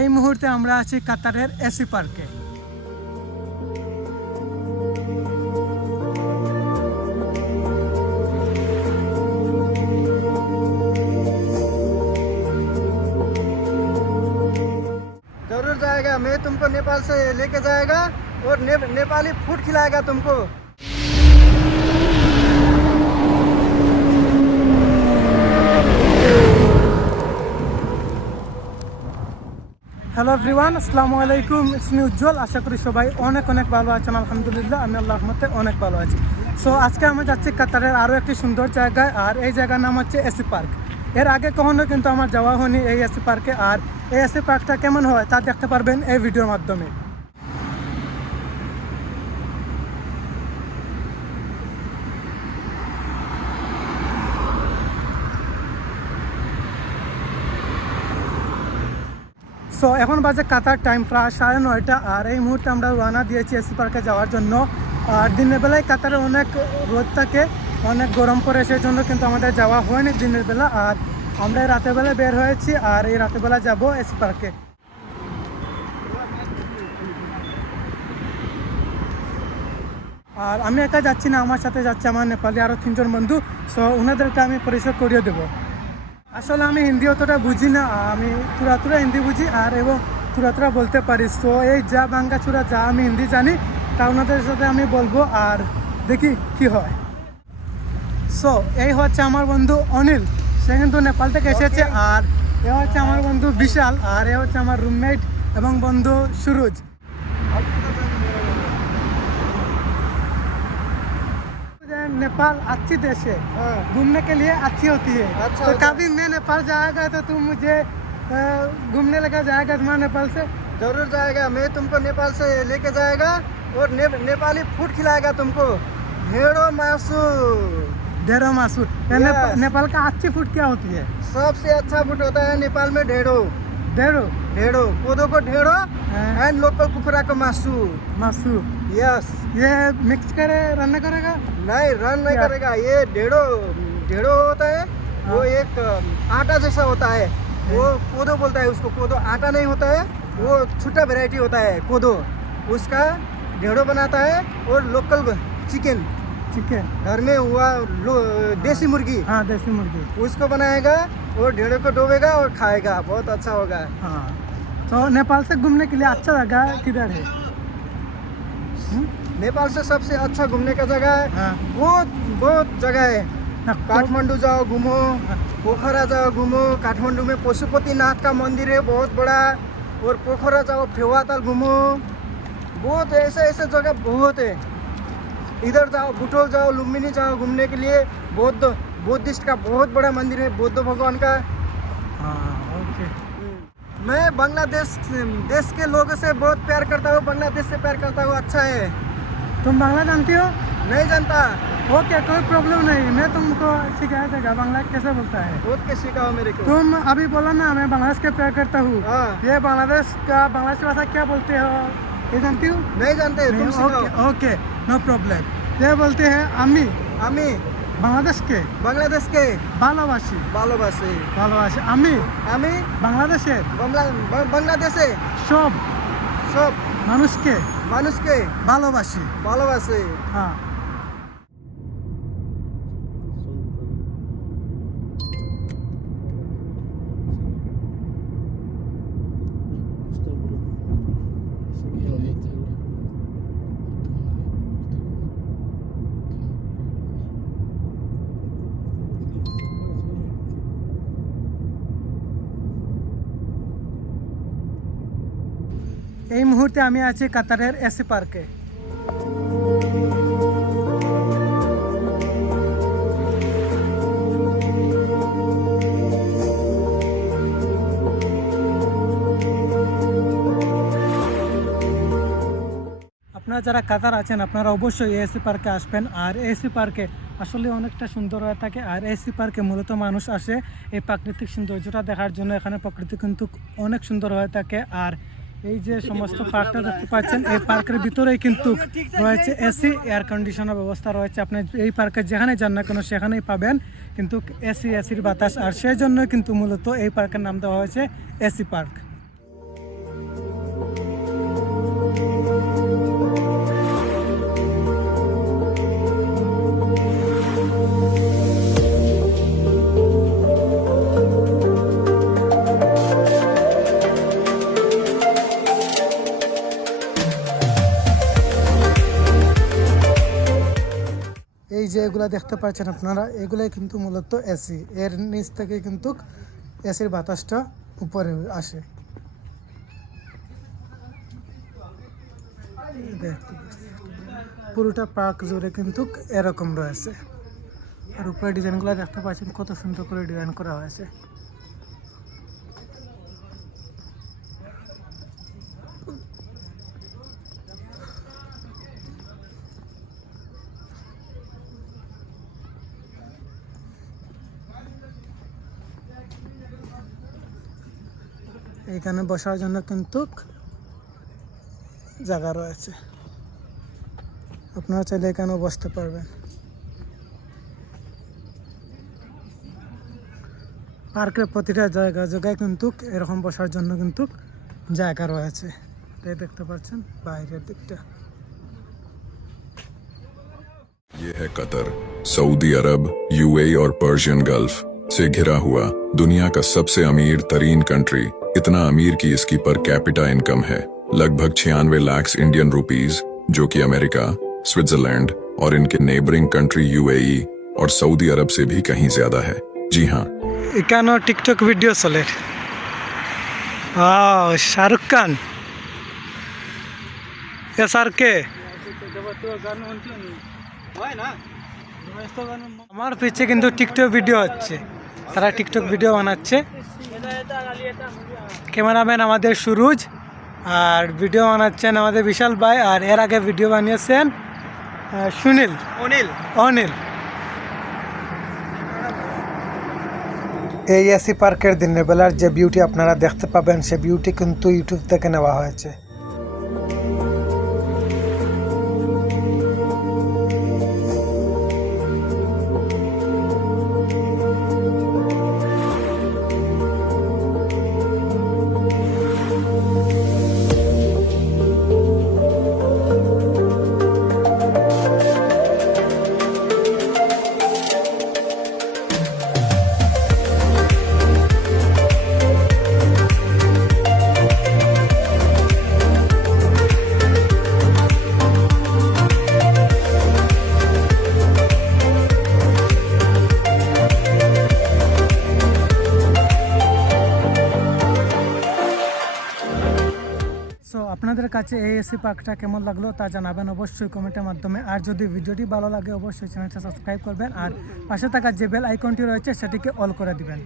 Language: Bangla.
এই মুহূর্তে আমরা আছি কাতারের এসি পার্কে। जरूर जाएगा, मैं तुमको नेपाल से लेके जाएगा और नेपाली फूड खिलाएगा तुमको। হ্যালো এভরিওয়ান, আসসালামু আলাইকুম। ইটস মি উজ্জ্বল। আশা করি সবাই অনেক অনেক ভালো আছেন। আলহামদুলিল্লাহ, আমি আল্লাহর রহমতে অনেক ভালো আছি। সো আজকে আমি যাচ্ছি কাতারের আরও একটি সুন্দর জায়গায়, আর এই জায়গার নাম হচ্ছে এসি পার্ক। এর আগে কখনো কিন্তু আমার যাওয়া হয়নি এই এসি পার্কে, আর এই এসি পার্কটা কেমন হয় তা দেখতে পারবেন এই ভিডিওর মাধ্যমে। সো এখন বাজে কাতার টাইম প্রায় 9:30, আর এই মুহূর্তে আমরা রওনা দিয়েছি এসি পার্কে যাওয়ার জন্য। আর দিনের বেলায় কাতারে অনেক রোদ থাকে, অনেক গরম পড়ে, সেই জন্য কিন্তু আমাদের যাওয়া হয়নি দিনের বেলা। আর আমরা এই রাতের বেলা বের হয়েছি, আর এই রাতের বেলা যাবো এসি পার্কে। আর আমি একা যাচ্ছি না, আমার সাথে যাচ্ছে আমার নেপালি আরও 3জন বন্ধু। সো ওনাদেরকে আমি পরিচয় করিয়ে দেবো। আসলে আমি হিন্দি অতটা বুঝি না, আমি তুরা হিন্দি বুঝি আর এবং তুরা বলতে পারি। সো এই যা বাঙ্গাচুরা যা আমি হিন্দি জানি তা ওনাদের সাথে আমি বলবো, আর দেখি কি হয়। সো এই হচ্ছে আমার বন্ধু অনিল, সে কিন্তু নেপাল থেকে এসেছে। আর এ হচ্ছে আমার বন্ধু বিশাল, আর এ হচ্ছে আমার রুমমেট এবং বন্ধু সুরজ। नेपाल अच्छी देश है, घूमने के लिए अच्छी होती है। अच्छा, तो कभी मैं नेपाल जाएगा तो तुम मुझे घूमने लगा जाएगा तुम्हारा नेपाल से? जरूर जाएगा, मैं तुमको नेपाल से लेके जाएगा और नेपाली फूड खिलाएगा तुमको। ढेड़ो मासू। ढेड़ो मासू। नेपाल का अच्छी फूड क्या होती है? सबसे अच्छा फूड होता है नेपाल में ढेड़ो। ढेड़ो ढेड़ो, कोदो को ढेड़ो एंड लोकल कुखुरा को मासू। मासू, यस। ये मिक्स करे रन करेगा? नहीं, रन नहीं करेगा। ये ढेड़ो होता है, वो एक आटा जैसा होता है, वो कोदो बोलता है उसको। कोदो आटा नहीं होता है, वो छोटा वैरायटी होता है कोदो, उसका ढेड़ो बनाता है। और लोकल चिकन घर में हुआ देसी मुर्गी, हाँ देसी मुर्गी, उसको बनाएगा और ढेड़ो को डोबेगा और खाएगा, बहुत अच्छा होगा। हाँ। तो नेपाल से घूमने के लिए अच्छा जगह किधर है? नेपाल से सबसे अच्छा घूमने का जगह है, हाँ। बहुत जगह है। हाँ, काठमांडू जाओ घूमो, पोखरा जाओ घूमो। काठमांडू में पशुपतिनाथ का मंदिर है बहुत बड़ा। और पोखरा जाओ, फेवाताल घूमो। बहुत ऐसे जगह बहुत है। इधर जाओ, बुटोल जाओ, लुम्बिनी जाओ घूमने के लिए। बुद्धिस्ट का बहुत बड़ा मंदिर है, बुद्ध भगवान का। हाँ, ओके। मैं बांग्लादेश देश के लोगों से बहुत प्यार करता हूँ, बांग्लादेश से प्यार करता हूँ। अच्छा है। तुम बांग्ला जानती हो? नहीं जानता? ओके, कोई प्रॉब्लम नहीं, मैं तुमको सिखाया देगा बांग्ला कैसे बोलता है। बहुत के सिखाओ मेरे को। तुम अभी बोला ना मैं बांग्लादेश के प्यार करता हूँ, हाँ। ये बांग्लादेश भाषा क्या बोलते हो ये जानती हो? नहीं जानते, तुम सिखाओ। Okay, no problem. ये बोलते हैं আমি বাংলাদেশ के ভালোবাসি। আমি বাংলাদেশের বাংলাদেশে সব মানুষকে ভালোবাসি। হ্যাঁ। এই মুহূর্তে আমি আছি কাতারের এসি পার্কে। আপনারা যারা কাতার আছেন আপনারা অবশ্যই এসি পার্কে আসবেন। আর এসি পার্কে আসলে অনেকটা সুন্দর হয়ে থাকে। আর এসি পার্কে মূলত মানুষ আসে এই প্রাকৃতিক সৌন্দর্যটা দেখার জন্য। এখানে প্রকৃতি কিন্তু অনেক সুন্দর হয়ে থাকে। আর এই যে সমস্ত পার্কটা দেখতে পাচ্ছেন, এই পার্কের ভিতরেই কিন্তু রয়েছে এসি, এয়ার কন্ডিশনার ব্যবস্থা রয়েছে। আপনি এই পার্কে যেখানে যান না কেন সেখানেই পাবেন কিন্তু এসির বাতাস। আর সেই জন্য কিন্তু মূলত এই পার্কের নাম দেওয়া হয়েছে এসি পার্ক। এই যে এগুলা দেখতে পাচ্ছেন আপনারা, এগুলাই কিন্তু মূলত এসি, এর নিচ থেকে কিন্তু এসির বাতাসটা উপরে আসে। দেখতে পাচ্ছেন। পুরোটা পার্ক জুড়ে কিন্তু এরকম রয়েছে। আর উপরে ডিজাইনগুলো দেখতে পাচ্ছেন কত সুন্দর করে ডিজাইন করা হয়েছে। এখানে বসার জন্য কিন্তু জায়গা রয়েছে, আপনারা চাইলে এখানেও বসতে পারবেন। পার্কের প্রতিটা জায়গায় কিন্তু এরকম বসার জন্য কিন্তু জায়গা রয়েছে। এই দেখতে পাচ্ছেন বাইরের দিকটা। ये है कतर, सऊदी अरब, यूएई और पर्शियन गल्फ से घिरा हुआ दुनिया का सबसे अमीर तरीन कंट्री। इतना अमीर कि इसकी पर कैपिटा इनकम है लगभग 96 लाख इंडियन रुपीस, जो कि अमेरिका, स्विट्जरलैंड और इनके नेबरिंग कंट्री यूएई और सऊदी अरब से भी कहीं ज्यादा है। जी हाँ, এখানেও টিকটক ভিডিও চলে। শাহরুখ খান SRK। আমার পিছে কিন্তু টিকটক ভিডিও হচ্ছে, তারা টিকটক ভিডিও বানাচ্ছে। ক্যামেরাম্যান আমাদের সুরুজ, আর ভিডিও বানাচ্ছেন আমাদের বিশাল ভাই, আর এর আগে ভিডিও বানিয়েছেন অনিল। এই এসি পার্কের দিনের বেলার যে বিউটি আপনারা দেখতে পাবেন, সে বিউটি কিন্তু ইউটিউব থেকে নেওয়া হয়েছে। সো আপনাদের কাছে এই এসি পার্কটা কেমন লাগলো তা জানাবেন অবশ্যই কমেন্টের মাধ্যমে। আর যদি ভিডিওটি ভালো লাগে অবশ্যই চ্যানেলটা সাবস্ক্রাইব করবেন, আর পাশে থাকা যে বেল আইকনটি রয়েছে সেটিকে অল করে দিবেন।